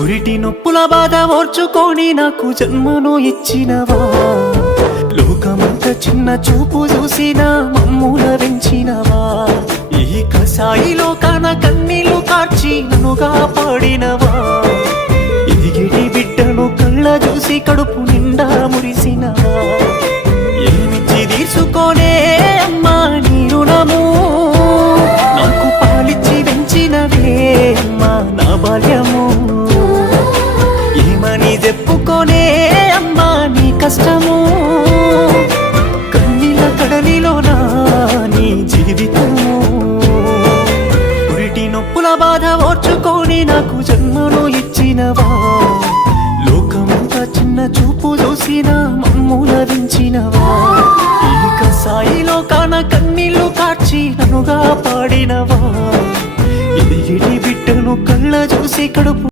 పురిటి నొప్పుల బాధ ఓర్చుకొని నాకు జన్మను ఇచ్చినవా, లోకమంత చిన్న చూపు చూసిన మమ్ముల పెంచినవా, ఈ కసాయి లోకాన కన్నీళ్లు కార్చి నన్నుగా పాడినవా, ఎదిగిటి బిడ్డను కళ్ళ చూసి కడుపు నిండా మురిసినవా, ఏమిచ్చి తీర్చుకోనే అమ్మా నీ రుణము, నాకు పాలిచ్చి పెంచినవే అమ్మా నా బాల్యము, ఏమని చెప్పుకోనే అమ్మా నీ కష్టము, కన్నీళ్ళ కడలిలోనా నీ జీవితము, పురిటి నొప్పుల బాధ ఓర్చుకొని నాకు జన్మను ఇచ్చినవా, లోకమంతా చిన్న చూపు చూసిన మమ్ముల దించినవా, ఈ కసాయిలో కాన కన్నీళ్లు కార్చి నన్నుగా పాడినవా, ఎదిగిటి బిడ్డను కళ్ళ చూసి కడుపు